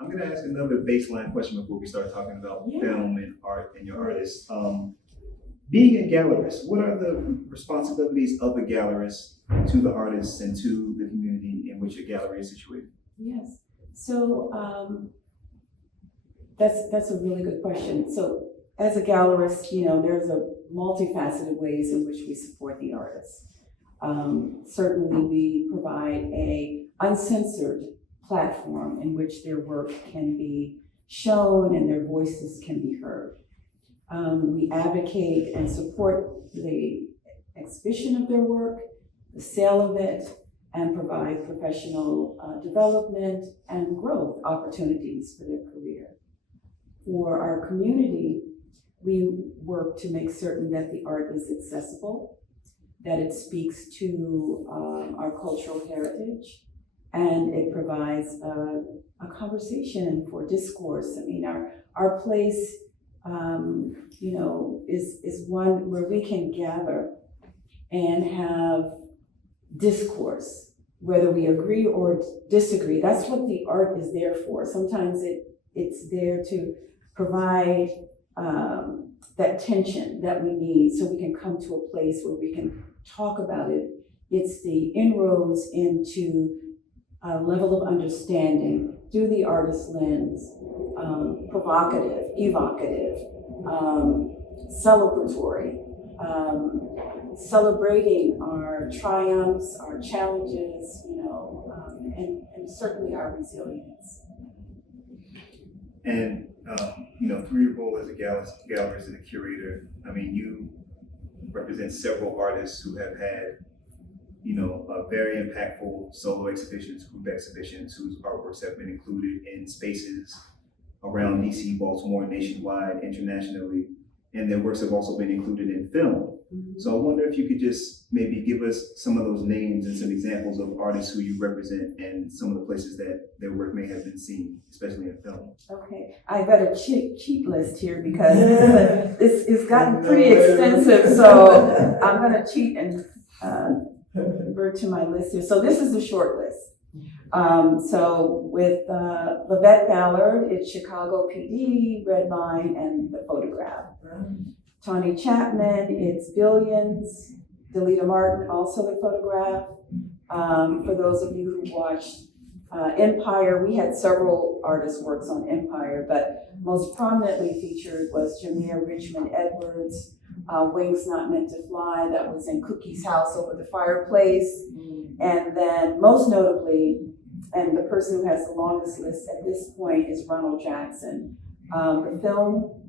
I'm going to ask another baseline question before we start talking about film and art and your artists. Being a gallerist, what are the responsibilities of a gallerist to the artists and to the community in which a gallery is situated? Yes, so that's a really good question. So as a gallerist, there's a multifaceted ways in which we support the artists. Certainly we provide a uncensored platform in which their work can be shown and their voices can be heard. We advocate and support the exhibition of their work, the sale of it, and provide professional development and growth opportunities for their career. For our community, we work to make certain that the art is accessible, that it speaks to our cultural heritage, and it provides a conversation for discourse. I mean, our place, is one where we can gather and have discourse, whether we agree or disagree. That's what the art is there for. Sometimes it's there to provide that tension that we need so we can come to a place where we can talk about it. It's the inroads into a level of understanding through the artist's lens, provocative, evocative, celebratory, celebrating our triumphs, our challenges, and certainly our resilience. And through your role as a gallerist and a curator, I mean, you represent several artists who have had, very impactful solo exhibitions, group exhibitions, whose artworks have been included in spaces around DC, Baltimore, nationwide, internationally, and their works have also been included in film. Mm-hmm. So I wonder if you could just maybe give us some of those names and some examples of artists who you represent and some of the places that their work may have been seen, especially in film. Okay, I've got a cheat list here because it's gotten pretty extensive, so I'm gonna cheat and revert to my list here. So this is the short list. So with Lavette Ballard, it's Chicago PD, Red Line, and The Photograph. Tawny Chapman, it's Billions. Delita Martin, also The Photograph. For those of you who watched Empire, we had several artists' works on Empire, but most prominently featured was Jameer Richmond Edwards, Wings Not Meant to Fly, that was in Cookie's house over the fireplace. And then most notably, and the person who has the longest list at this point is Ronald Jackson. The film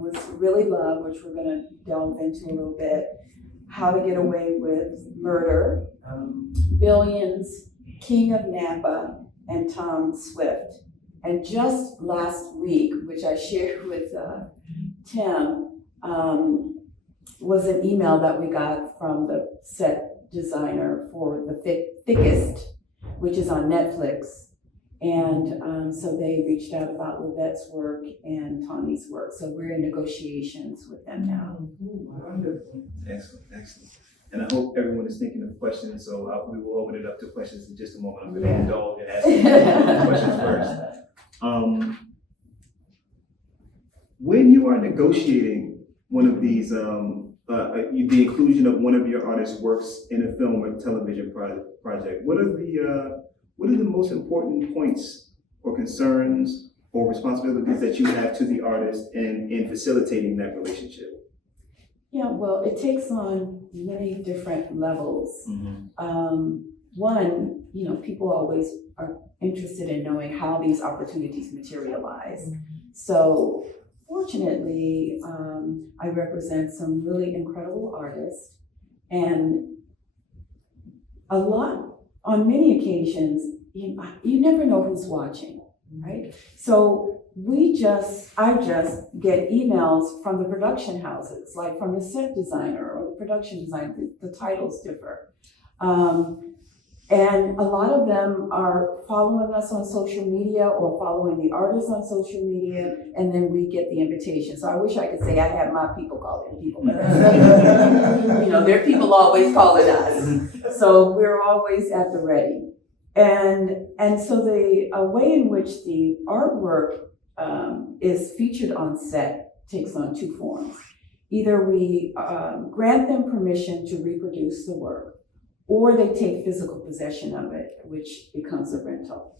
was really loved, which we're gonna delve into a little bit. How to Get Away with Murder, Billions, King of Napa, and Tom Swift. And just last week, which I shared with Tim, was an email that we got from the set designer for The Thickest, which is on Netflix. And so they reached out about Lavette's work and Tawny's work. So we're in negotiations with them now. Wonderful. Excellent, excellent. And I hope everyone is thinking of questions, so we will open it up to questions in just a moment. I'm going to indulge and ask you questions first. When you are negotiating one of these, the inclusion of one of your artist's works in a film or television project, what are the most important points or concerns or responsibilities that you have to the artist in facilitating that relationship? Yeah, well, it takes on many different levels. Mm-hmm. One, people always are interested in knowing how these opportunities materialize. Mm-hmm. So fortunately, I represent some really incredible artists, and on many occasions, you never know who's watching, right? So I just get emails from the production houses, like from the set designer or the production designer. The titles differ. And a lot of them are following us on social media or following the artists on social media, and then we get the invitation. So I wish I could say I have my people calling people, but there are people always calling us. So we're always at the ready. And so the way in which the artwork is featured on set takes on two forms. Either we grant them permission to reproduce the work, or they take physical possession of it, which becomes a rental.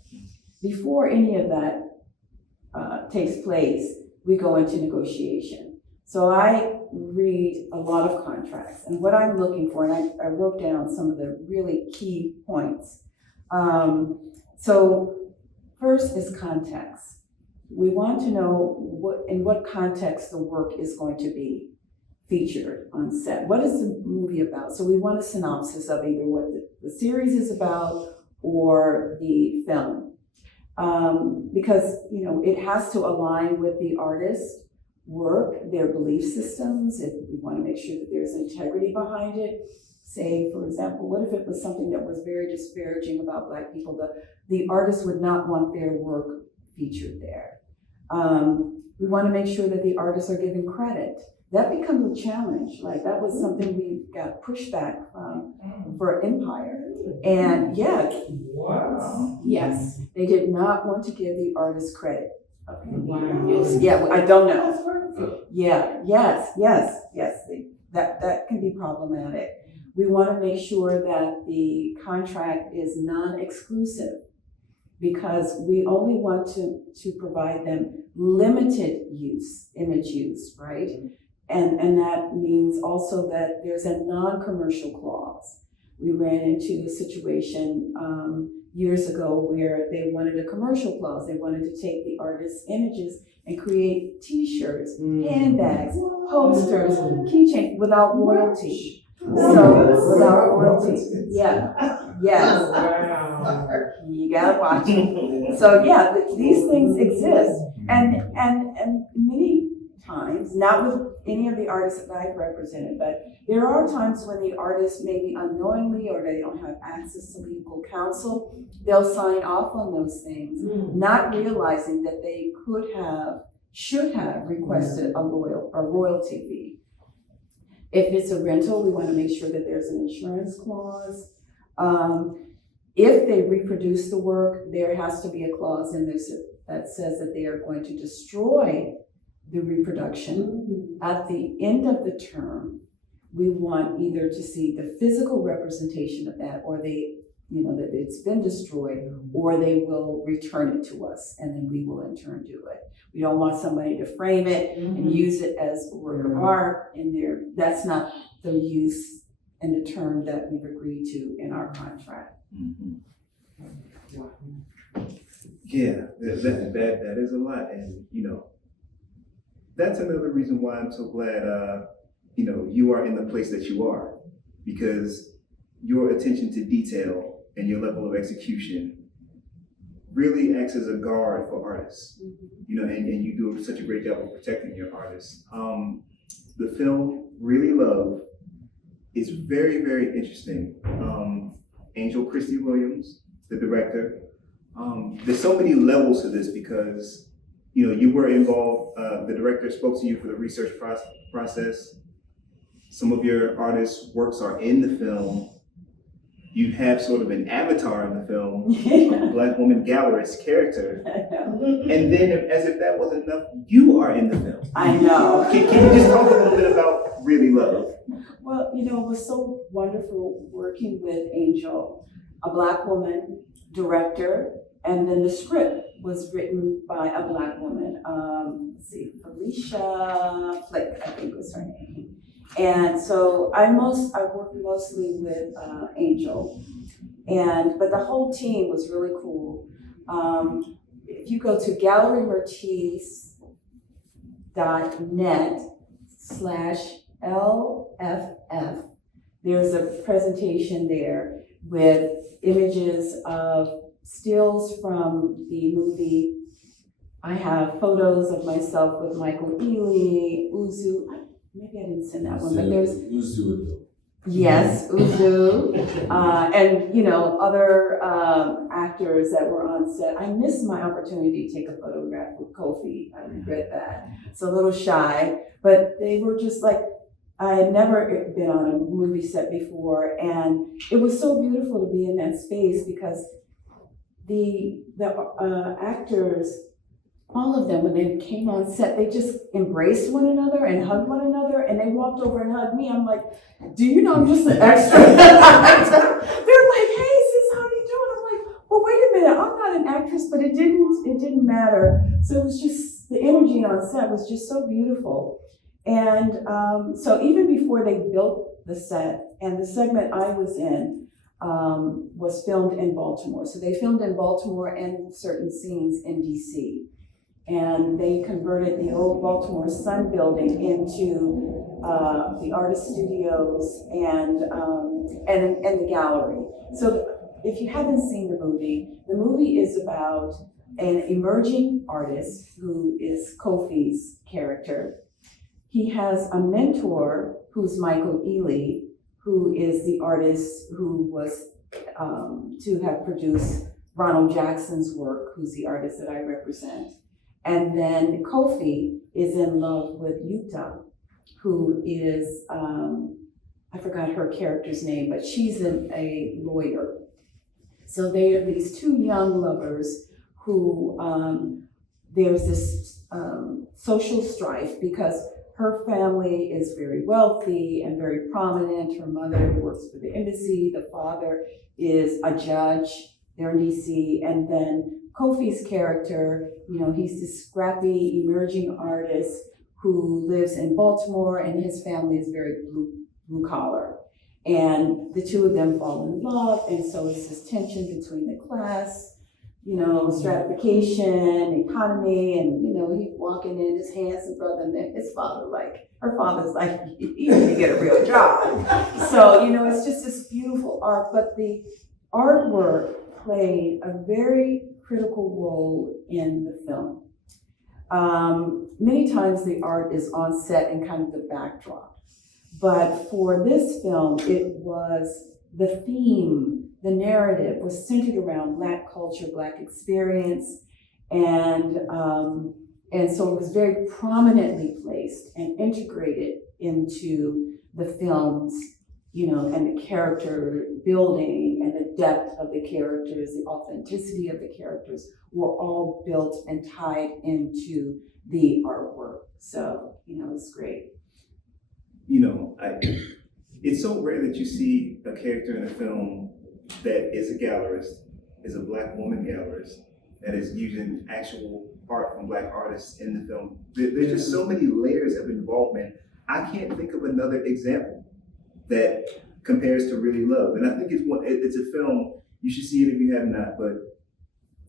Before any of that takes place, we go into negotiation. So I read a lot of contracts, and what I'm looking for, and I wrote down some of the really key points. So first is context. We want to know in what context the work is going to be featured on set. What is the movie about? So we want a synopsis of either what the series is about or the film. Because, it has to align with the artist's work, their belief systems. We want to make sure that there's integrity behind it. Say, for example, what if it was something that was very disparaging about Black people? The artist would not want their work featured there. We want to make sure that the artists are given credit. That becomes a challenge. Like, that was something we got pushback from for Empire. And Wow. yes, they did not want to give the artist credit. Okay. Wow. Yeah, I don't know. Yeah, yes. That can be problematic. We want to make sure that the contract is non-exclusive, because we only want to provide them limited use, image use, right? And that means also that there's a non-commercial clause. We ran into a situation years ago where they wanted a commercial clause. They wanted to take the artist's images and create T-shirts, handbags, posters, keychains without royalty. So without royalty, yes, Wow. you gotta watch it. So these things exist, and many times, not with any of the artists that I've represented, but there are times when the artists, maybe unknowingly or they don't have access to legal counsel, they'll sign off on those things, not realizing that they should have requested a royalty fee. If it's a rental, we want to make sure that there's an insurance clause. If they reproduce the work, there has to be a clause in this that says that they are going to destroy the reproduction. At the end of the term, we want either to see the physical representation of that, or that it's been destroyed, or they will return it to us, and then we will in turn do it. We don't want somebody to frame it and use it as a work of art in there. That's not the use and the term that we've agreed to in our contract. Yeah, that is a lot, and that's another reason why I'm so glad you are in the place that you are, because your attention to detail and your level of execution really acts as a guard for artists, and you do such a great job of protecting your artists. The film Really Love is very, very interesting. Angel Christie Williams, the director. There's so many levels to this because, you were involved, the director spoke to you for the research process. Some of your artists' works are in the film. You have sort of an avatar in the film, a Black woman gallerist character. And then, as if that wasn't enough, you are in the film. I know. Can you just talk a little bit about Really Love? Well, it was so wonderful working with Angel, a Black woman director, and then the script was written by a Black woman. Felicia Flick, I think was her name. And so I worked mostly with Angel, but the whole team was really cool. If you go to galeriemyrtis.net/LFF, there's a presentation there with images of stills from the movie. I have photos of myself with Michael Ealy, Uzu. Maybe I didn't send that one, but there's Uzu. Yes, Uzu, and other actors that were on set. I missed my opportunity to take a photograph with Kofi. I regret that. It's a little shy, but they were just like, I had never been on a movie set before, and it was so beautiful to be in that space because the actors, all of them, when they came on set, they just embraced one another and hugged one another, and they walked over and hugged me. I'm like, do you know I'm just an extra? They're like, hey sis, how you doing? I'm like, well, wait a minute, I'm not an actress, but it didn't matter. So it was just, the energy on set was just so beautiful. And so even before they built the set, and the segment I was in was filmed in Baltimore. So they filmed in Baltimore and certain scenes in DC. And they converted the old Baltimore Sun building into the artist studios and the gallery. So if you haven't seen the movie is about an emerging artist who is Kofi's character. He has a mentor who's Michael Ealy, who is the artist who was to have produced Ronald Jackson's work, who's the artist that I represent. And then Kofi is in love with Yuta, who is, I forgot her character's name, but she's a lawyer. So they are these two young lovers who, there's this social strife because her family is very wealthy and very prominent. Her mother works for the embassy. The father is a judge. They're in DC. And then Kofi's character, he's this scrappy, emerging artist who lives in Baltimore, and his family is very blue collar. And the two of them fall in love, and so it's this tension between the class, stratification, economy, and he's walking in, his handsome brother, and then her father's like, you need to get a real job. So, it's just this beautiful art, but the artwork played a very critical role in the film. Many times the art is on set and kind of the backdrop, but for this film, it was the theme, the narrative was centered around Black culture, Black experience, and so it was very prominently placed and integrated into the films, and the character building and the depth of the characters, the authenticity of the characters were all built and tied into the artwork. So, it's great. It's so rare that you see a character in a film that is a gallerist, is a Black woman gallerist, that is using actual art from Black artists in the film. There's just so many layers of involvement. I can't think of another example that compares to Really Love. And I think it's a film, you should see it if you have not, but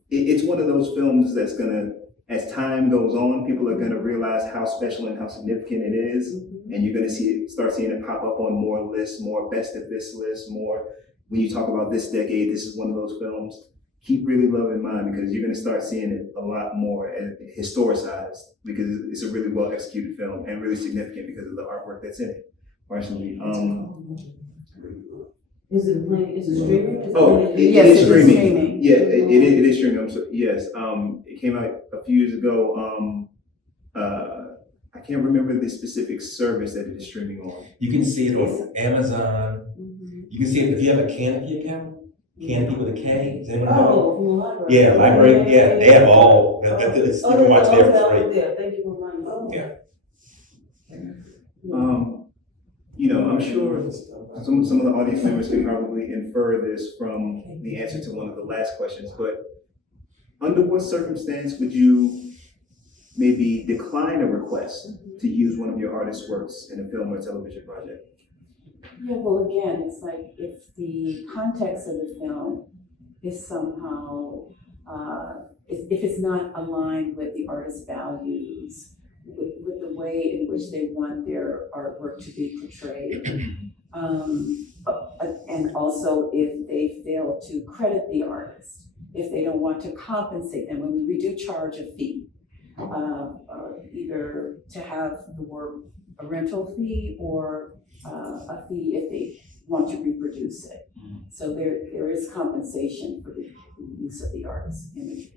it's one of those films that's gonna, as time goes on, people are gonna realize how special and how significant it is. And you're gonna start seeing it pop up on more lists, more best of this lists, more, when you talk about this decade, this is one of those films. Keep Really Love in mind, because you're gonna start seeing it a lot more historicized, because it's a really well executed film and really significant because of the artwork that's in it. Partially. Is it streaming? Yes, it is streaming. Streaming. Yeah, it is streaming. Yes. It came out a few years ago. I can't remember the specific service that it is streaming on. You can see it on Amazon. You can see it if you have a Canopy account. Canopy with a K. Does anyone know? From the library. Yeah, library. Yeah, they have all. You can watch there for free. Thank you for reminding me. Yeah. I'm sure some of the audience members can probably infer this from the answer to one of the last questions, but under what circumstance would you maybe decline a request to use one of your artist's works in a film or television project? Yeah, well, again, it's like if the context of the film is somehow, if it's not aligned with the artist's values, with the way in which they want their artwork to be portrayed, and also if they fail to credit the artist, if they don't want to compensate them. When we do charge a fee, either to have the work a rental fee or a fee if they want to reproduce it. So there is compensation for the use of the artist's imagery.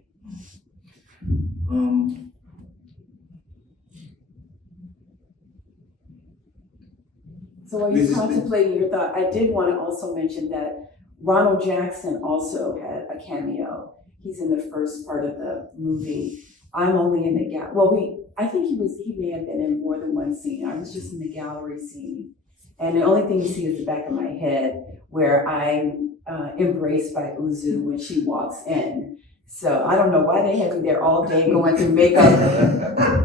So while you're contemplating your thought, I did want to also mention that Ronald Jackson also had a cameo He's in the first part of the movie. I'm only in the I think he may have been in more than one scene. I was just in the gallery scene. And the only thing you see is the back of my head where I'm embraced by Uzu when she walks in. So I don't know why they had me there all day going through makeup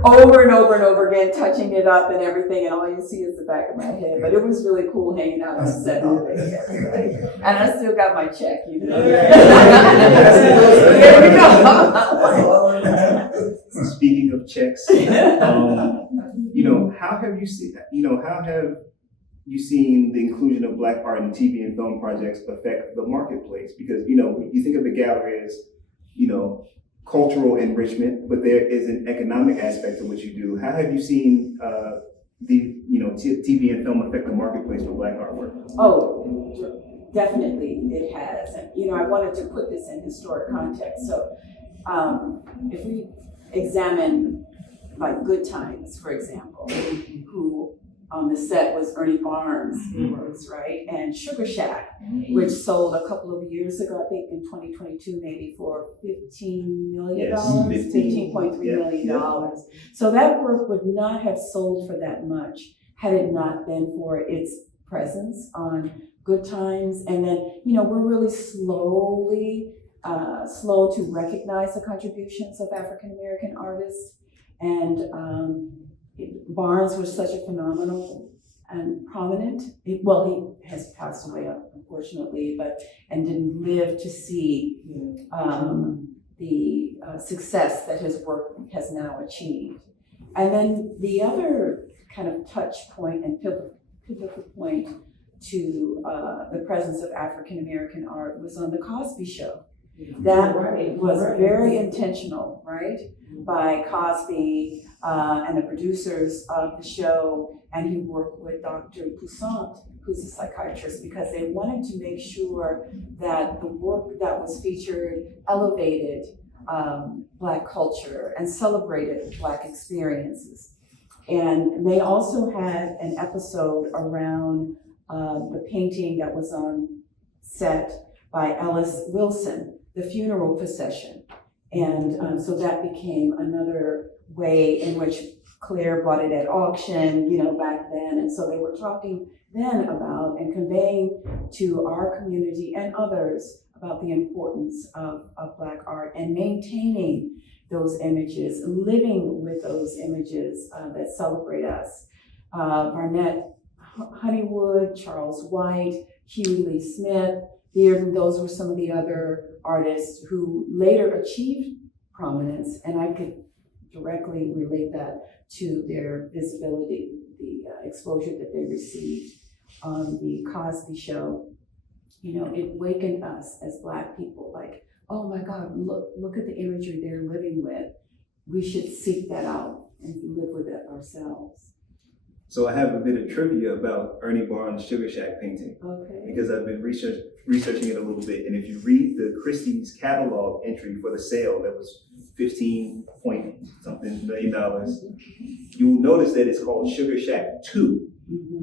over and over and over again, touching it up and everything, and all you see is the back of my head. But it was really cool hanging out on set all day. And I still got my check, you know. There we go. Speaking of checks, how have you seen the inclusion of Black art in TV and film projects affect the marketplace? Because, you think of the gallery as, cultural enrichment, but there is an economic aspect to what you do. How have you seen TV and film affect the marketplace for Black artwork? Oh, definitely it has. And, I wanted to put this in historic context. So if we examine like Good Times, for example, who on the set was Ernie Barnes, right? And Sugar Shack, which sold a couple of years ago, I think in 2022, maybe for $15 million, $15.3 million. So that work would not have sold for that much had it not been for its presence on Good Times. And then, we're really slow to recognize the contributions of African-American artists. And Barnes was such a phenomenal and prominent. He has passed away, unfortunately, and didn't live to see the success that his work has now achieved. And then the other kind of touch point and pivotal point to the presence of African American art was on the Cosby Show. That was very intentional, right, by Cosby and the producers of the show, and he worked with Dr. Poussaint, who's a psychiatrist, because they wanted to make sure that the work that was featured elevated Black culture and celebrated Black experiences. And they also had an episode around the painting that was on set by Ellis Wilson, The Funeral Procession. And so that became another way in which Claire bought it at auction, back then. And so they were talking then about and conveying to our community and others about the importance of Black art and maintaining those images, living with those images that celebrate us. Barnett Honeywood, Charles White, Huey Lee Smith, those were some of the other artists who later achieved prominence, and I could directly relate that to their visibility, the exposure that they received on the Cosby Show. It wakened us as Black people, like, oh my God, look at the imagery they're living with. We should seek that out and live with it ourselves. So I have a bit of trivia about Ernie Barnes' Sugar Shack painting, because I've been researching it a little bit. And if you read the Christie's catalog entry for the sale, that was $15-point-something million, you will notice that it's called Sugar Shack 2.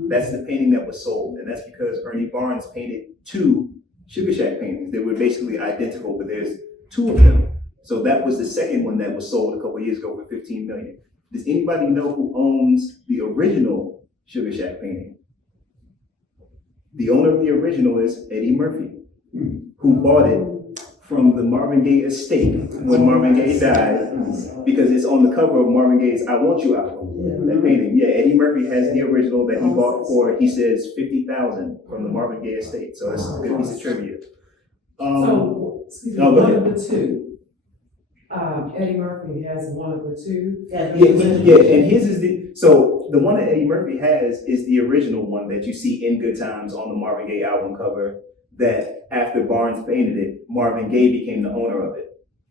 That's the painting that was sold, and that's because Ernie Barnes painted 2 Sugar Shack paintings. They were basically identical, but there's 2 of them. So that was the second one that was sold a couple of years ago for $15 million. Does anybody know who owns the original Sugar Shack painting? The owner of the original is Eddie Murphy, who bought it from the Marvin Gaye estate when Marvin Gaye died, because it's on the cover of Marvin Gaye's I Want You album, that painting. Yeah, Eddie Murphy has the original that he bought for, he says, $50,000 from the Marvin Gaye estate. So that's a good piece of trivia. Excuse me, one of the 2. Eddie Murphy has one of the 2. Yeah, and his is the one that Eddie Murphy has is the original one that you see in Good Times on the Marvin Gaye album cover, that after Barnes painted it, Marvin Gaye became the owner of it.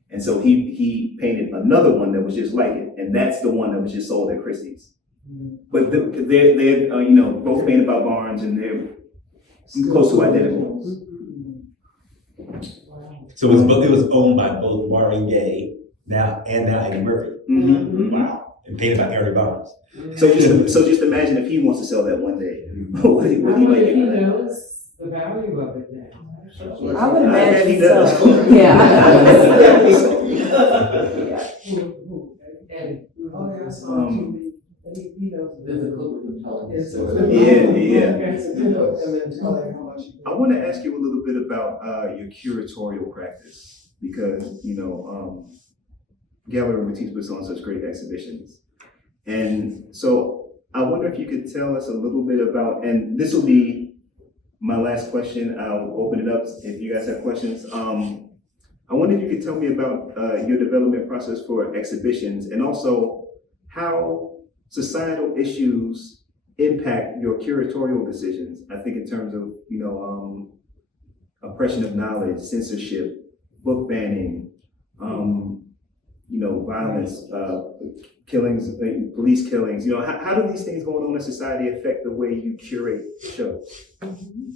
And so he painted another one that was just like it, and that's the one that was just sold at Christie's. But they're both painted by Barnes, and they're close to identical. So it was owned by both Marvin Gaye now Eddie Murphy. Wow. And painted by Ernie Barnes. So just imagine if he wants to sell that one day. what he might He do for that. knows the value of it now. I would imagine he does. so. Yeah. It's So- a- Yeah. And then tell them how much. I want to ask you a little bit about your curatorial practice because, Galerie Myrtis puts on such great exhibitions. And so I wonder if you could tell us a little bit about, and this will be my last question. I'll open it up if you guys have questions. I wonder if you could tell me about your development process for exhibitions and also how societal issues impact your curatorial decisions. I think in terms of, oppression of knowledge, censorship, book banning, violence, killings, police killings. How do these things going on in society affect the way you curate shows? Mhm.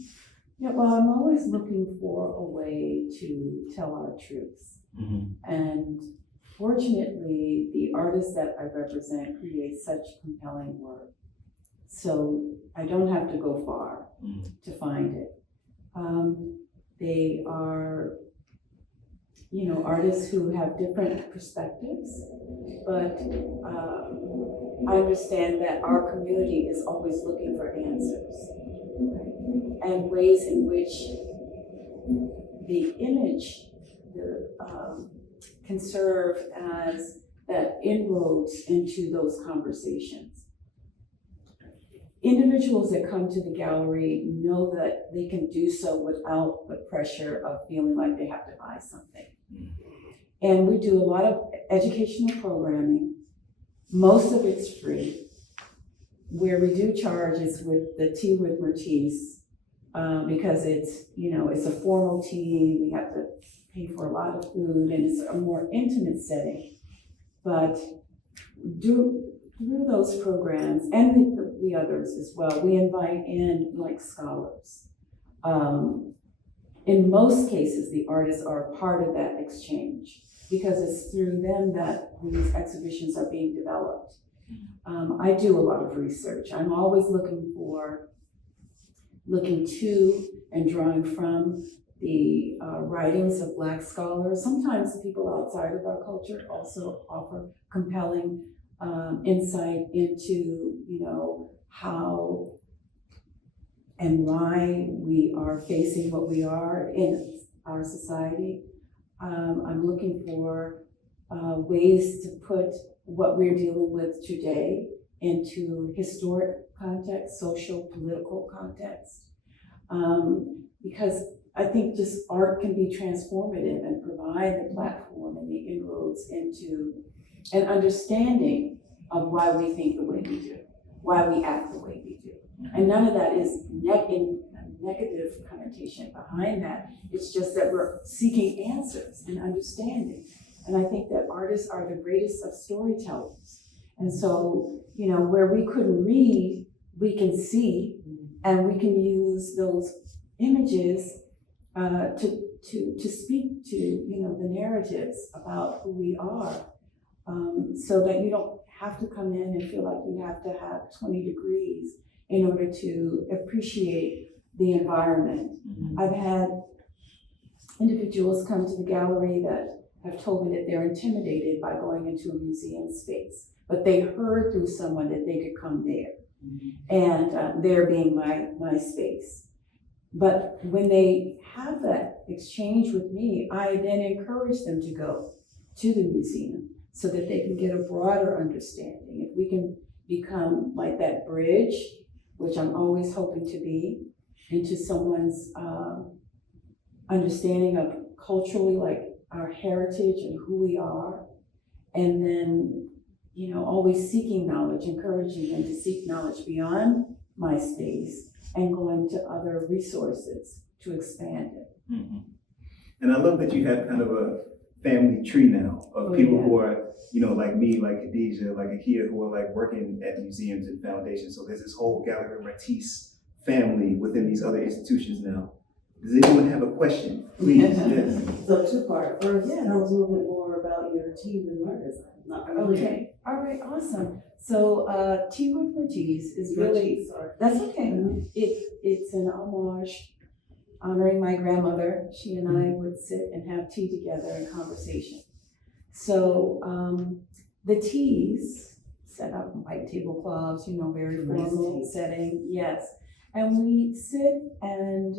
Yeah, well, I'm always looking for a way to tell our truths. And fortunately, the artists that I represent create such compelling work. So I don't have to go far to find it. They are, artists who have different perspectives, but I understand that our community is always looking for answers, right? And ways in which the image can serve as that inroads into those conversations. Individuals that come to the gallery know that they can do so without the pressure of feeling like they have to buy something. And we do a lot of educational programming. Most of it's free. Where we do charge is with the tea with Myrtis, because it's a formal tea. We have to pay for a lot of food and it's a more intimate setting. But through those programs and the others as well, we invite in like scholars. In most cases, the artists are a part of that exchange because it's through them that these exhibitions are being developed. I do a lot of research. I'm always looking to and drawing from the writings of Black scholars. Sometimes people outside of our culture also offer compelling insight into, how and why we are facing what we are in our society. I'm looking for ways to put what we're dealing with today into historic context, social, political context. Because I think just art can be transformative and provide the platform and the inroads into an understanding of why we think the way we do, why we act the way we do. And none of that is negative connotation behind that. It's just that we're seeking answers and understanding. And I think that artists are the greatest of storytellers. And so, where we couldn't read, we can see, and we can use those images to speak to, the narratives about who we are, so that you don't have to come in and feel like you have to have 20 degrees in order to appreciate the environment. I've had individuals come to the gallery that have told me that they're intimidated by going into a museum space, but they heard through someone that they could come there, and there being my space. But when they have that exchange with me, I then encourage them to go to the museum so that they can get a broader understanding. If we can become like that bridge, which I'm always hoping to be, into someone's understanding of culturally, like our heritage and who we are, and then, always seeking knowledge, encouraging them to seek knowledge beyond my space and go into other resources to expand it. And I love that you have kind of a family tree now of people who are, like me, like Khadijah, like Akia, who are like working at museums and foundations. So there's this whole Galerie Myrtis family within these other institutions now. Does anyone have a question? Please, yes. So two-part. First, tell us a little bit more about your team and Myrtis. Okay, all right, awesome. So Tea with Myrtis is really, that's okay. It's an homage honoring my grandmother. She and I would sit and have tea together in conversation. So the teas set up white tablecloths, very Nice formal taste. setting, yes. And we sit and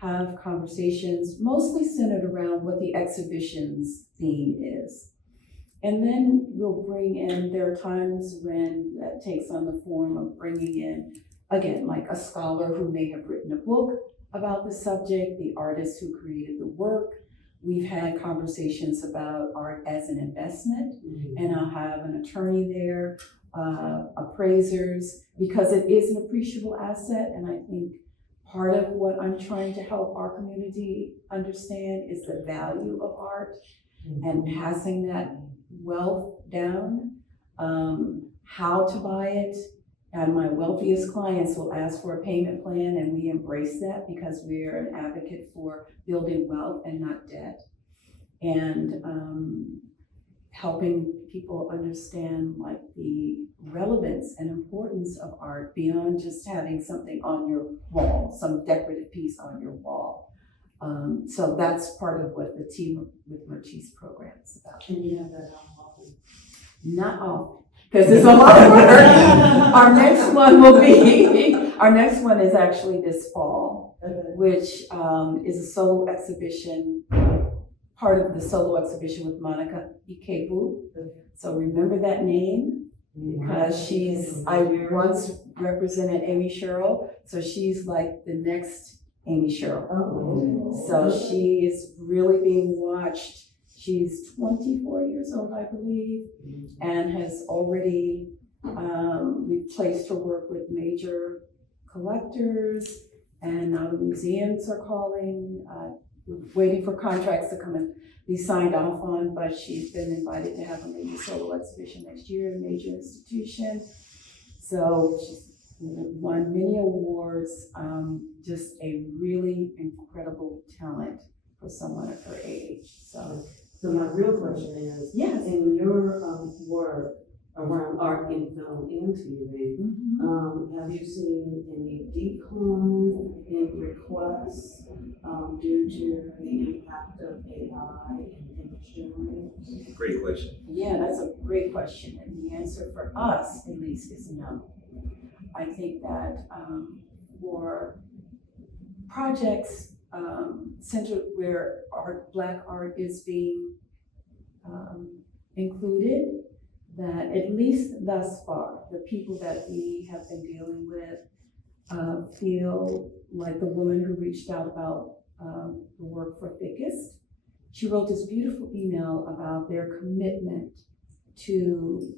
have conversations mostly centered around what the exhibition's theme is. And then we'll bring in, there are times when that takes on the form of bringing in, again, like a scholar who may have written a book about the subject, the artist who created the work. We've had conversations about art as an investment, and I'll have an attorney there, appraisers, because it is an appreciable asset. And I think part of what I'm trying to help our community understand is the value of art and passing that wealth down, how to buy it. And my wealthiest clients will ask for a payment plan, and we embrace that because we're an advocate for building wealth and not debt. And helping people understand like the relevance and importance of art beyond just having something on your wall, some decorative piece on your wall. So that's part of what the team with Myrtis program is about. Can you have that on often? Not often, because it's a lot of work. Our next one is actually this fall, which is a solo exhibition, part of the solo exhibition with Monica Ikebu. So remember that name, because I once represented Amy Sherrill, so she's like the next Amy Sherrill. Oh. So she is really being watched. She's 24 years old, I believe, and has already replaced her work with major collectors, and now the museums are calling, waiting for contracts to come and be signed off on, but she's been invited to have a major solo exhibition next year at a major institution. So she's won many awards, just a really incredible talent for someone of her age. So my real question is, Yes. in your work around art in film and TV, have you seen any decline in requests due to the impact of AI and image generation? Great question. Yeah, that's a great question, and the answer for us, at least, is no. I think that for projects centered where Black art is being included, that at least thus far, the people that we have been dealing with feel like the woman who reached out about the work for Thickest. She wrote this beautiful email about their commitment to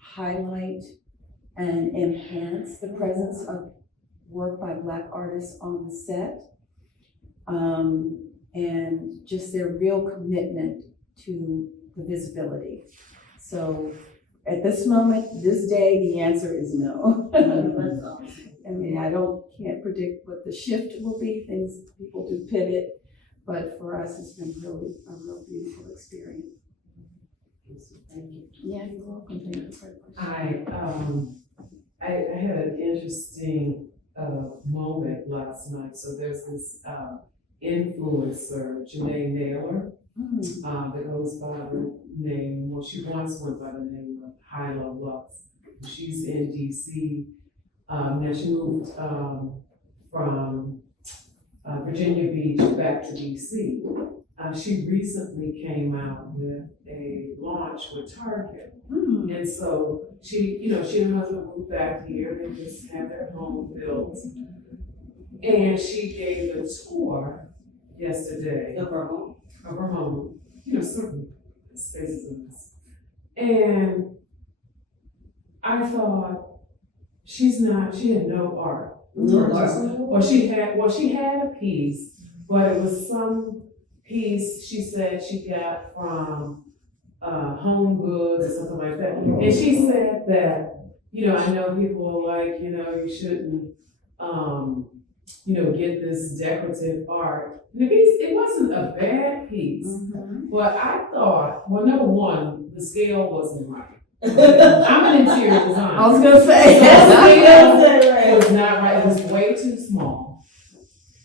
highlight and enhance the presence of work by Black artists on the set, and just their real commitment to the visibility. So at this moment, this day, the answer is no. That's awesome. I mean, can't predict what the shift will be. People do pivot, but for us, it's been really a real beautiful experience. Thank you. Yeah, you're welcome. Thank you for the question. I had an interesting moment last night. So there's this influencer, Janae Naylor, that goes by the name, well, she once went by the name of Hyla Lux. She's in DC. Now she moved from Virginia Beach back to DC. She recently came out with a launch with Target. And so she and her husband moved back here. They just had their home built. And she gave a tour yesterday Of her home? of her home, certain spaces in this. And I thought, she had no art. No art. Or she had a piece, but it was some piece she said she got from Home Goods or something like that. And she said that, I know people are like, you shouldn't, get this decorative art. The piece, it wasn't a bad piece, but I thought, well, number one, the scale wasn't right. I'm an interior designer. I was gonna say. The scale was not right. It was way too small.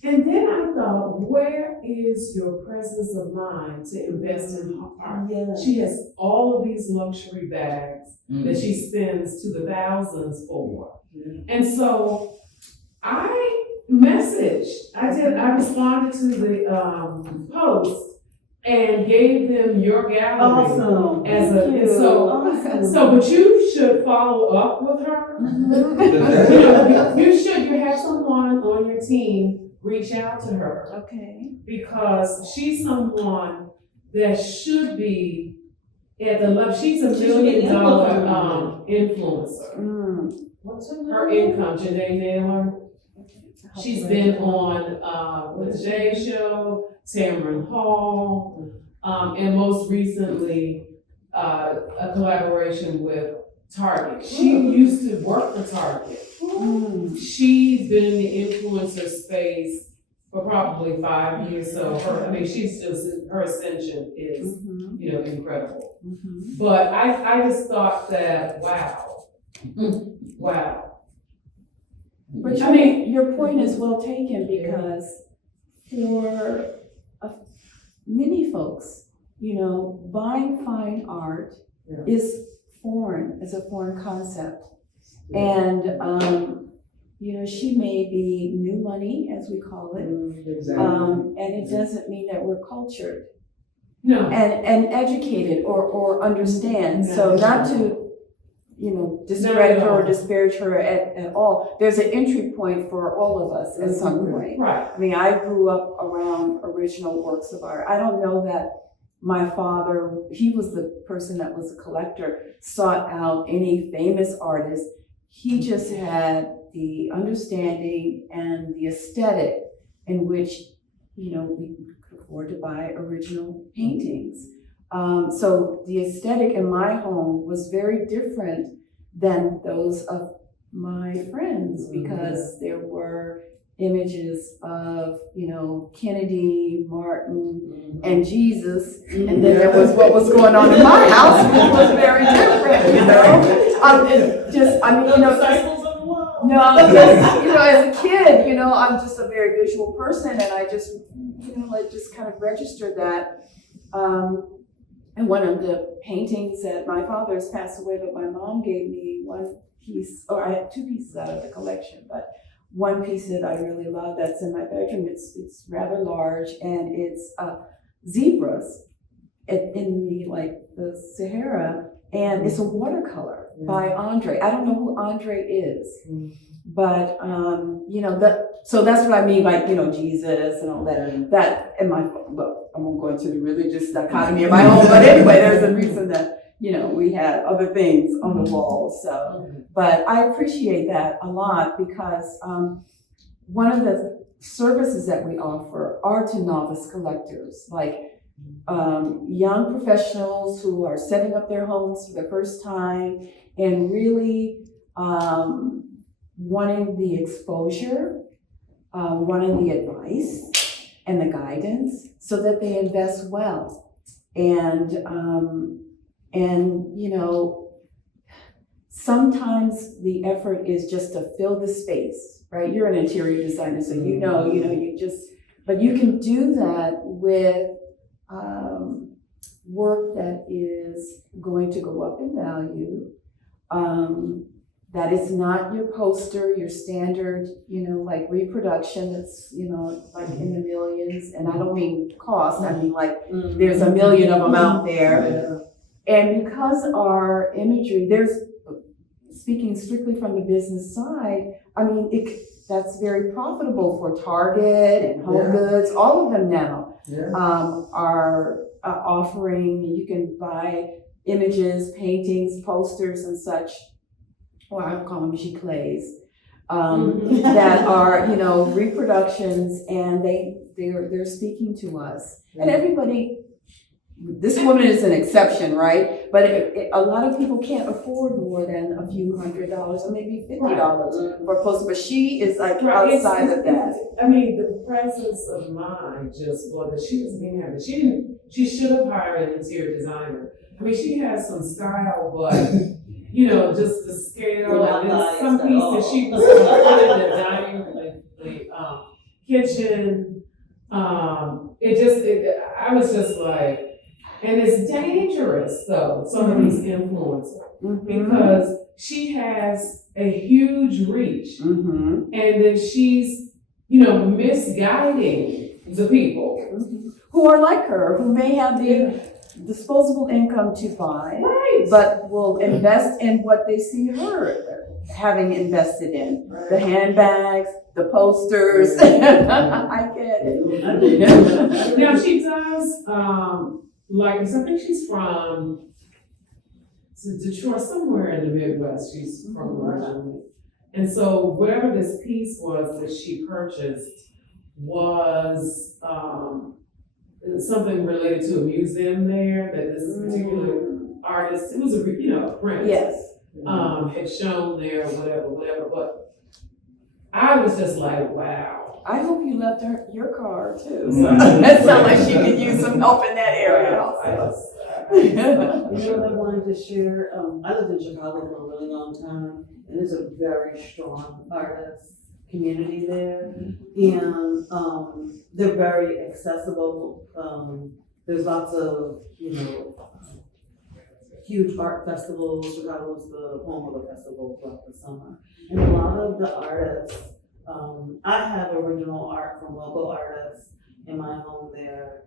And then I thought, where is your presence of mind to invest in art? Yeah. She has all of these luxury bags that she spends to the thousands for. And so I responded to the post and gave them your gallery Awesome. as Thank you. but you should follow up with her. You have someone on your team reach out to her Okay. because she's someone that should be at the level. She's a She $1 should be million an influencer. What's her name? Her income, Janae Naylor. She's been on the Today Show, Tamron Hall, and most recently a collaboration with Target. She used to work for Target. She's been in the influencer space for probably 5 years. So her ascension is, incredible. But I just thought that, wow. But your point is well taken because for many folks, buying fine art is foreign, is a foreign concept. And, she may be new money, as we call it, Exactly. and it doesn't mean that we're cultured No. and educated or understand. So not to, discredit her or disparage her at all. There's an entry point for all of us at some point. Right. I mean, I grew up around original works of art. I don't know that my father, he was the person that was a collector, sought out any famous artist. He just had the understanding and the aesthetic in which, we could afford to buy original paintings. So the aesthetic in my home was very different than those of my friends because there were images of, Kennedy, Martin, and Jesus, and then there was what was going on in my house, which was very different, as a kid, I'm just a very visual person, and I just, just kind of registered that. And one of the paintings that my father's passed away, but my mom gave me one piece, or I have two pieces out of the collection, but one piece that I really love that's in my bedroom, it's rather large, and it's zebras in the Sahara, and it's a watercolor by Andre. I don't know who Andre is, but so that's what I mean by Jesus and all that. That in my I won't go into the religious dichotomy of my own, but anyway, there's a reason that we had other things on the wall. So, but I appreciate that a lot because one of the services that we offer are to novice collectors, like young professionals who are setting up their homes for the first time and really wanting the exposure, wanting the advice and the guidance so that they invest well. And sometimes the effort is just to fill the space, right? You're an interior designer, so but you can do that with work that is going to go up in value, that is not your poster, your standard, like reproduction that's, like in the millions. And I don't mean cost, I mean there's a million of them out there. And because our imagery, speaking strictly from the business side, I mean, that's very profitable for Target and Home Goods. All of them now are offering, you can buy images, paintings, posters and such, or I call them giclées, that are, reproductions, and they're speaking to us. And everybody, this woman is an exception, right? But a lot of people can't afford more than a few $100 or maybe $50 for a poster, but she is outside of that. I mean, the presence of mind just that she doesn't even have it. She should have hired an interior designer. I mean, she has some style, but just the scale and then some piece that she was in the dining room, kitchen. I was just like, and it's dangerous though, some of these influencers, because she has a huge reach, and then she's, misguiding the people. Who are like her, who may have the disposable income to buy, Right. but will invest in what they see her having invested in. The handbags, the posters. I get it. Now she does, I think she's from Detroit, somewhere in the Midwest. She's from originally. And so whatever this piece was that she purchased was something related to a museum there that this particular artist, it was a print. Yes. Had shown there, whatever, but I was just like, wow. I hope you left her your car too. So that sounds like she could use some help in that area also. You know what I wanted to share? I lived in Chicago for a really long time, and there's a very strong artist community there, and they're very accessible. There's lots of, huge art festivals. Chicago's the home of the festival throughout the summer. And a lot of the artists, I have original art from local artists in my home there,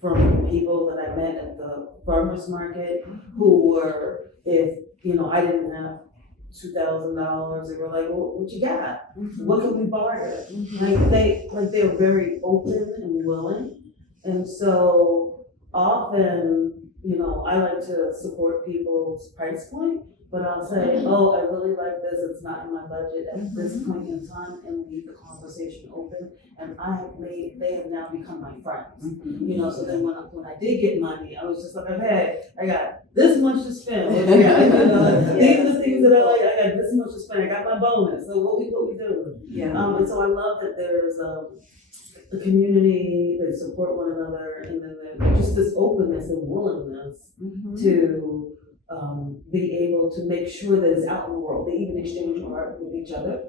from people that I met at the farmer's market who were, if, I didn't have $2,000, they were like, well, what you got? What can we barter? They're very open and willing. And so often, I like to support people's price point, but I'll say, oh, I really like this, it's not in my budget at this point in time, and leave the conversation open. And they have now become my friends. So then when I did get money, I was just like, okay, I got this much to spend. These are the things that I like, I got this much to spend, I got my bonus, so what we do. Yeah. And so I love that there's the community, they support one another, and then there's just this openness and willingness to be able to make sure that it's out in the world. They even exchange art with each other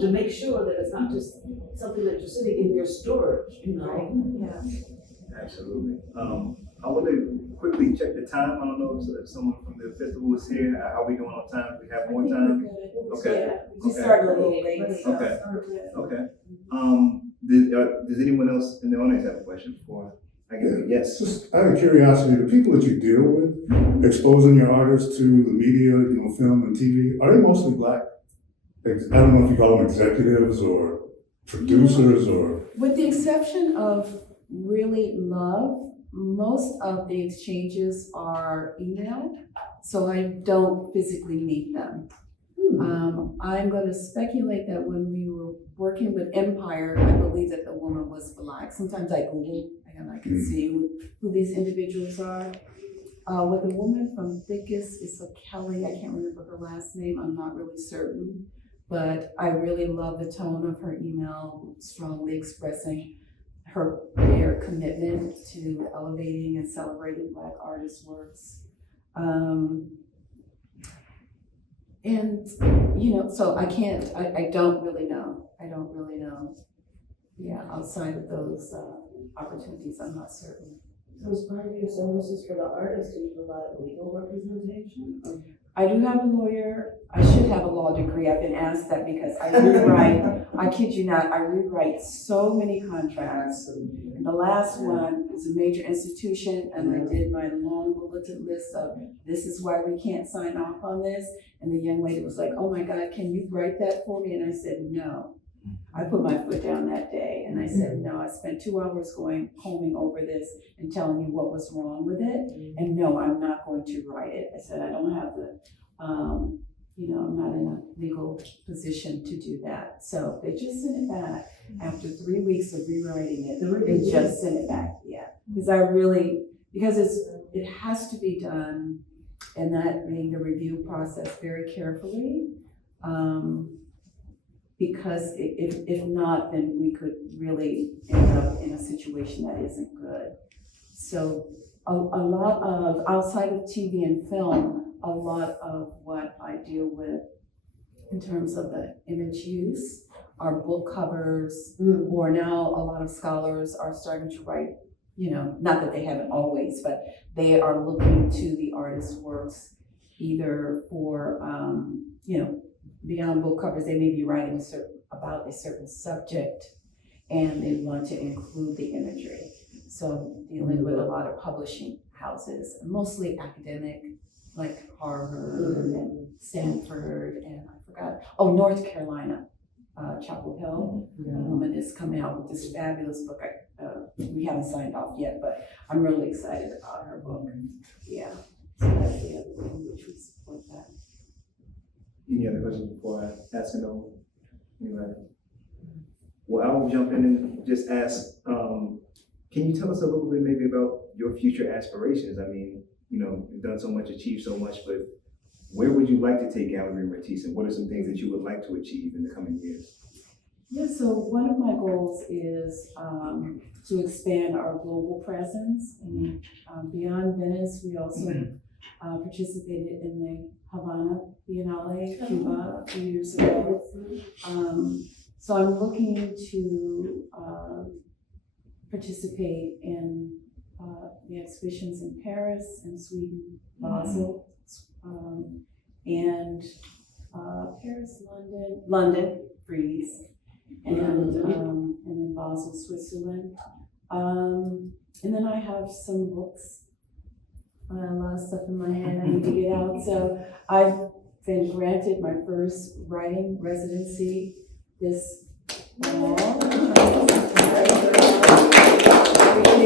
to make sure that it's not just something that you're sitting in your storage, Right. Yeah. Absolutely. I want to quickly check the time. I don't know if someone from the festival is here. How are we doing on time? Do we have more time? Okay. Yeah. We started a little late. Okay. Okay. Does anyone else in the audience have a question before I get it? Yes. Just out of curiosity, the people that you deal with, exposing your artists to the media, film and TV, are they mostly Black? I don't know if you call them executives or producers or... With the exception of Really Love, most of the exchanges are email, so I don't physically meet them. I'm going to speculate that when we were working with Empire, I believe that the woman was Black. Sometimes I Google and I can see who these individuals are. With the woman from Thickest, it's a Kelly, I can't remember her last name, I'm not really certain. But I really love the tone of her email, strongly expressing their commitment to elevating and celebrating Black artists' works. So I don't really know. Yeah, outside of those opportunities, I'm not certain. So as part of your services for the artists, do you provide legal representation? I do have a lawyer. I should have a law degree. I've been asked that because I rewrite, I kid you not, I rewrite so many contracts. And the last one was a major institution, and I did my long bulleted list of, this is why we can't sign off on this. And the young lady was like, oh my God, can you write that for me? And I said, no. I put my foot down that day and I said, no, I spent 2 hours combing over this and telling you what was wrong with it. And no, I'm not going to write it. I said, I don't have the, I'm not in a legal position to do that. So they just sent it back after 3 weeks of rewriting it. They just sent it back, yeah. Because it has to be done, and that being the review process very carefully. Because if not, then we could really end up in a situation that isn't good. So a lot of, outside of TV and film, a lot of what I deal with in terms of the image use our book covers, Mm. or now a lot of scholars are starting to write, not that they haven't always, but they are looking to the artist's works either for, beyond book covers, they may be writing about a certain subject and they want to include the imagery. So dealing with a lot of publishing houses, mostly academic, like Harvard and Stanford, and North Carolina, Chapel Hill. A woman is coming out with this fabulous book. We haven't signed off yet, but I'm really excited about her book. Yeah, so that's the other way in which we support that. Any other questions before I ask it over? Anybody? Well, I will jump in and just ask, can you tell us a little bit maybe about your future aspirations? I mean, you've done so much, achieved so much, but where would you like to take Galerie Myrtis, and what are some things that you would like to achieve in the coming years? Yeah, so one of my goals is to expand our global presence. Beyond Venice, we also participated in the Havana Biennale, Cuba, a few years ago. So I'm looking to participate in the exhibitions in Paris and Sweden, Basel, and Paris, London, Greece, and then Basel, Switzerland. And then I have some books, a lot of stuff in my hand I need to get out. So I've been granted my first writing residency this fall.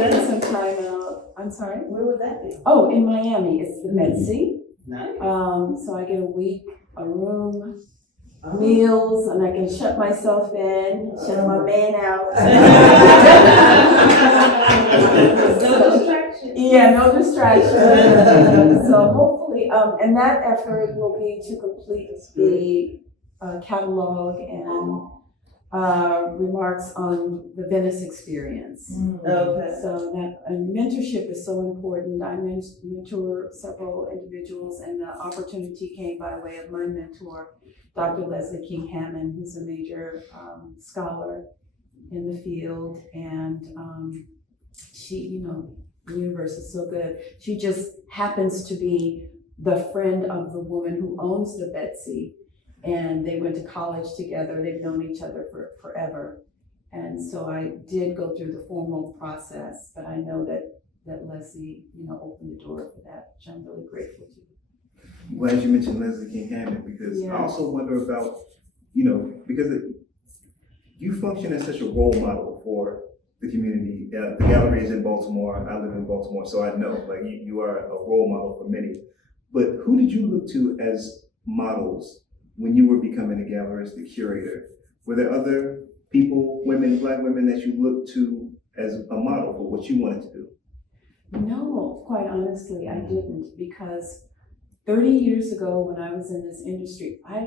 Some time out. I'm sorry? Where would that be? Oh, in Miami. It's the Metsi. Nice. So I get a week, a room, meals, and I can shut myself in, shut my man out. No distraction. Yeah, no distraction. So hopefully, and that effort will be to complete the catalog and remarks on the Venice experience. Okay. So that mentorship is so important. I mentor several individuals, and the opportunity came by way of my mentor, Dr. Leslie King Hammond, who's a major scholar in the field, and she, the universe is so good. She just happens to be the friend of the woman who owns the Betsy, and they went to college together. They've known each other for forever. And so I did go through the formal process, but I know that Leslie, opened the door for that, which I'm really grateful to. Well, as you mentioned Leslie King Hammond, because I also wonder about, because you function as such a role model for the community. The gallery is in Baltimore. I live in Baltimore, so I know, you are a role model for many. But who did you look to as models when you were becoming a gallerist, the curator? Were there other people, women, Black women, that you looked to as a model for what you wanted to do? No, quite honestly, I didn't, because 30 years ago when I was in this industry, I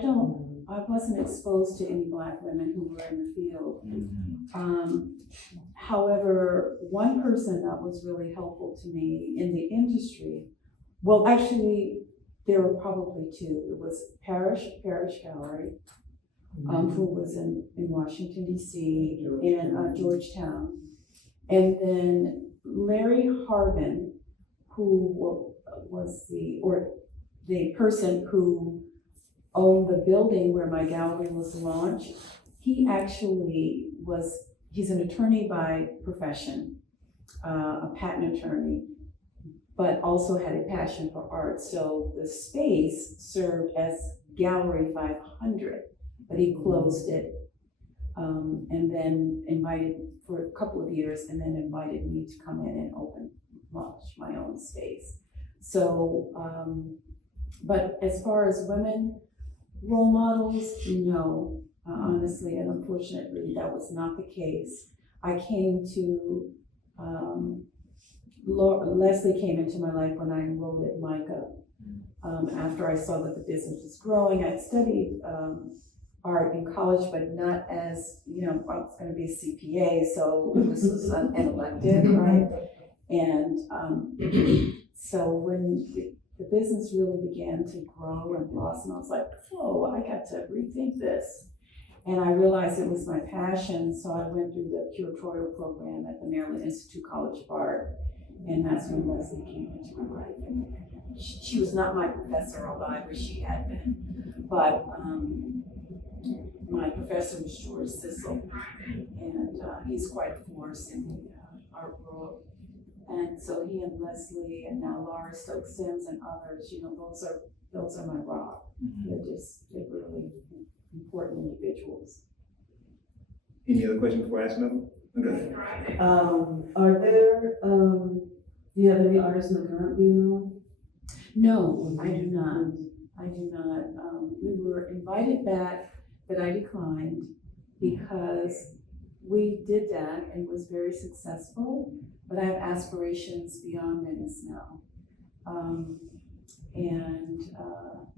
wasn't exposed to any Black women who were in the field. However, one person that was really helpful to me in the industry, well, actually, there were probably two. It was Parrish Gallery, who was in Washington, D.C., and Georgetown. And then Larry Harbin, who was the person who owned the building where my gallery was launched. He actually he's an attorney by profession, a patent attorney, but also had a passion for art. So the space served as Gallery 500, but he closed it and then invited for a couple of years, and then invited me to come in and launch my own space. So, but as far as women role models, no, honestly, and unfortunately, that was not the case. I came to, Leslie came into my life when I enrolled at MICA. After I saw that the business was growing, I'd studied art in college, but not as, I was going to be a CPA, so this was an elective, right? And so when the business really began to grow and blossom, I was like, oh, I got to rethink this. And I realized it was my passion, so I went through the curatorial program at the Maryland Institute College of Art, and that's when Leslie came into my life. And she was not my professor, although I wish she had been, but my professor was George Sissel, and he's quite a force in the art world. And so he and Leslie and now Laura Stokes Sims and others, those are my rock. They're really important individuals. Any other questions before I ask another? Okay. Are there, do you have any artists in the current biennale? No, I do not. I do not. We were invited back, but I declined because we did that and was very successful, but I have aspirations beyond Venice now.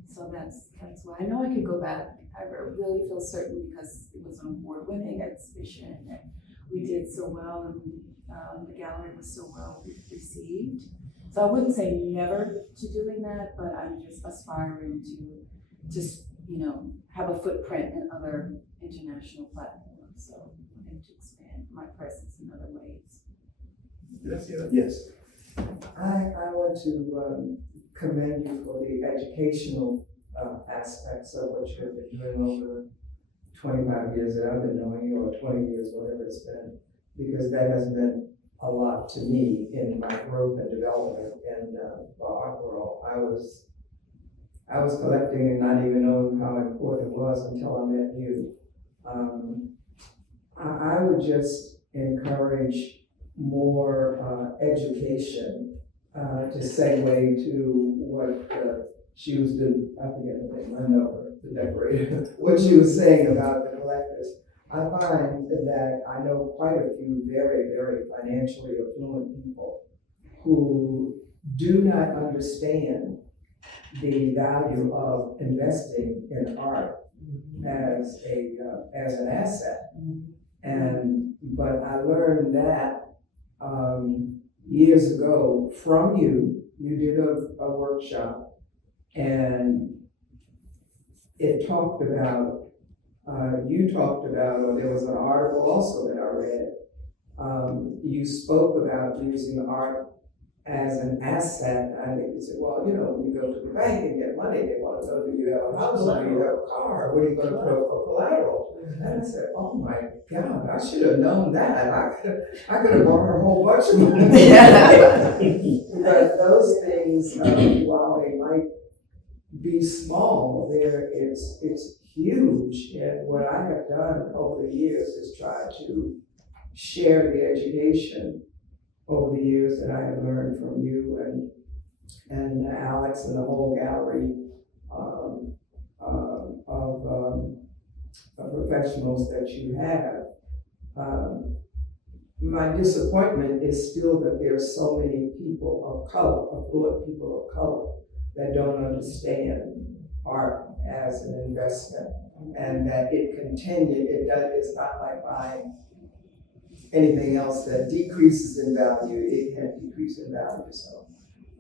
So that's why I know I could go back. I really feel certain because it was an award-winning exhibition and we did so well and the gallery was so well received. So I wouldn't say never to doing that, but I'm just aspiring to just, have a footprint in other international platforms. So I'm going to expand my presence in other ways. Yes. I want to commend you for the educational aspects of what you have been doing over the 25 years that I've been knowing you, or 20 years, whatever it's been, because that has meant a lot to me in my growth and development in the art world. I was collecting and not even knowing how important it was until I met you. I would just encourage more education to segue to what she was doing. I forget the name, I know her, the decorator, what she was saying about the collectors. I find that I know quite a few very, very financially affluent people who do not understand the value of investing in art as an asset. But I learned that years ago from you. You did a workshop, and it talked about, or there was an article also that I read. You spoke about using art as an asset. I think you said, well, when you go to the bank and get money, they want to know, do you have a house, or do you have a car? What are you going to put up for collateral? And I said, oh my God, I should have known that. I could have borrowed a whole bunch of money. But those things, while they might be small, it's huge. And what I have done over the years is try to share the education over the years that I have learned from you and Alex and the whole gallery of professionals that you have. My disappointment is still that there are so many people of color, affluent people of color, that don't understand art as an investment, and that it's not like buying anything else that decreases in value. It can decrease in value. So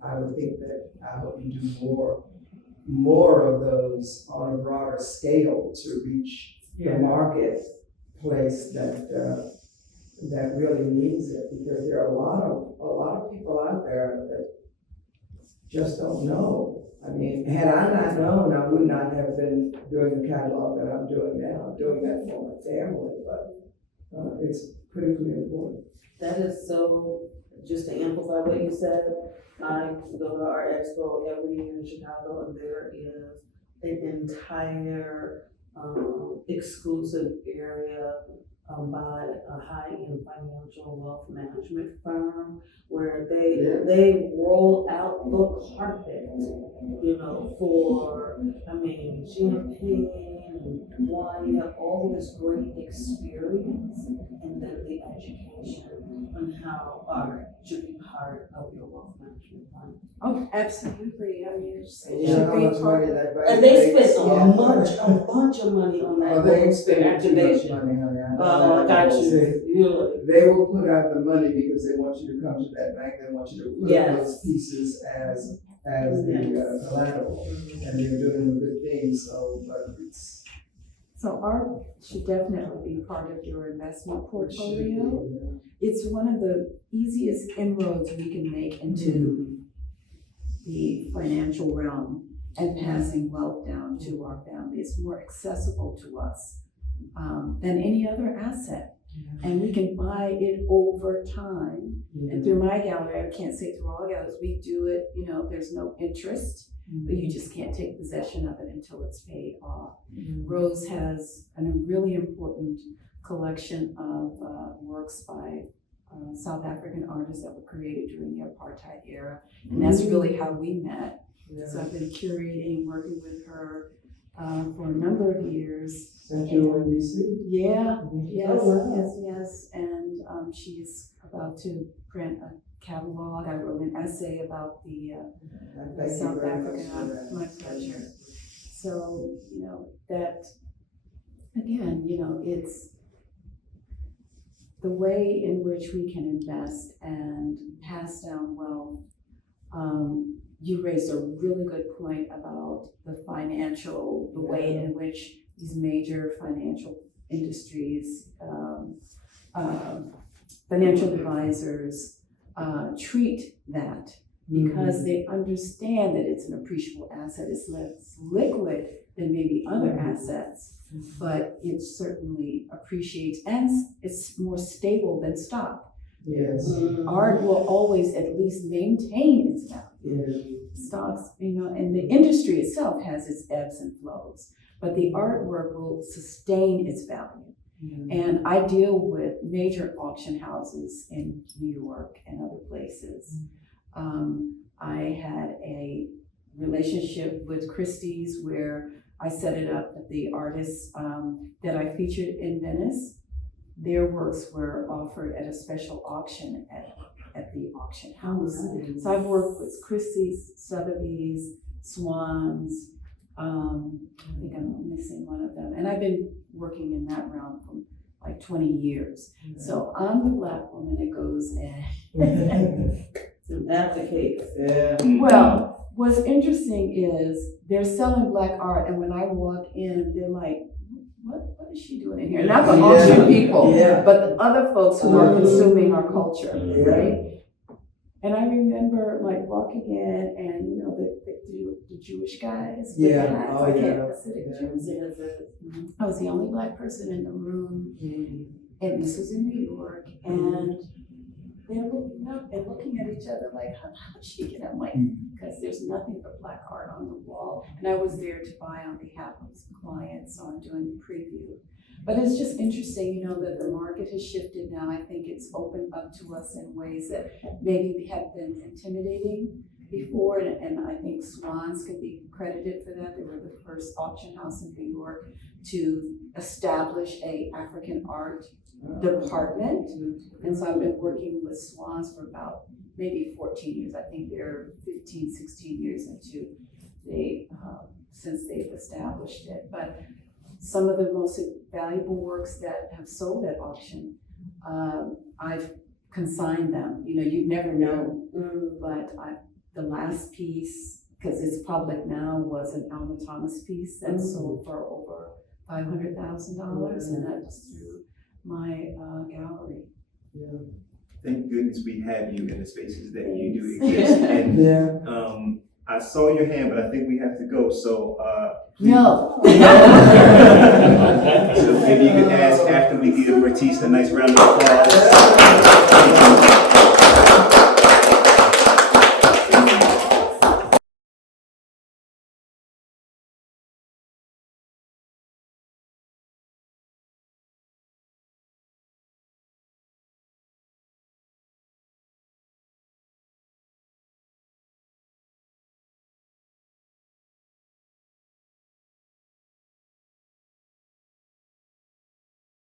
I would think that I hope you do more of those on a broader scale to reach the marketplace that really needs it, because there are a lot of people out there that just don't know. I mean, had I not known, I would not have been doing the catalog that I'm doing now. I'm doing that for my family, but it's critically important. That is so, just to amplify what you said, I go to Art Expo every year in Chicago, and there is an entire exclusive area by a high-end financial wealth management firm where they roll out the carpet, for, champagne and wine. You have all this great experience, and then the education on how art should be part of your wealth management fund. Oh, absolutely. I mean, it And you know how much money that bank And they makes? spent a bunch of money on that. They spend too much activation. money on that. Oh, I got you. They will put out the money because they want you to come to that bank. They want you to put those pieces as the collateral, and they're doing a good thing. So, but it's So art should definitely be part of your investment portfolio. It's one of the easiest inroads we can make into the financial realm and passing wealth down to our family. It's more accessible to us than any other asset. And we can buy it over time. And through my gallery, I can't say through all galleries, we do it, there's no interest, but you just can't take possession of it until it's paid off. Rose has a really important collection of works by South African artists that were created during the apartheid era. And that's really how we met. So I've been curating, working with her for a number of years. Central NBC? Yeah, yes, Oh, wow. yes. And she's about to print a catalog. I wrote an essay about the Thank you South very much African for art. that. My pleasure. So, that, again, it's the way in which we can invest and pass down wealth. You raised a really good point about the way in which these major financial industries, financial advisors treat that, because they understand that it's an appreciable asset. It's less liquid than maybe other assets, but it certainly appreciates, and it's more stable than stock. Yes. Art will always at least maintain its value. Stocks, and the industry itself has its ebbs and flows, but the artwork will sustain its value. And I deal with major auction houses in New York and other places. I had a relationship with Christie's where I set it up that the artists that I featured in Venice, their works were offered at a special auction at the auction house. So I've worked with Christie's, Sotheby's, Swans. I think I'm missing one of them. And I've been working in that realm for like 20 years. So I'm the Black woman that goes and To advocate. well, what's interesting is they're selling Black art, and when I walk in, they're like, what is she doing in here? Not the auction people, but the other folks who are consuming our culture, right? And I remember like walking in, and the Jewish guys with the hats, Hasidic Jews. I was the only Black person in the room, and this was in New York, and they're looking up and looking at each other like, how did she get? I'm like, because there's nothing but Black art on the wall. And I was there to buy on behalf of some clients, so I'm doing a preview. But it's just interesting, that the market has shifted now. I think it's opened up to us in ways that maybe have been intimidating before, and I think Swans can be credited for that. They were the first auction house in New York to establish a African art department. And so I've been working with Swans for about maybe 14 years. I think they're 15, 16 years into since they've established it. But some of the most valuable works that have sold at auction, I've consigned them. You'd never know, but the last piece, because it's public now, was an Alma Thomas piece that sold for over $500,000, and that's through my gallery. Thank goodness we have you in the spaces that you do exist. And I saw your hand, but I think we have to go. So No. so maybe you could ask after we give Myrtis a nice round of applause.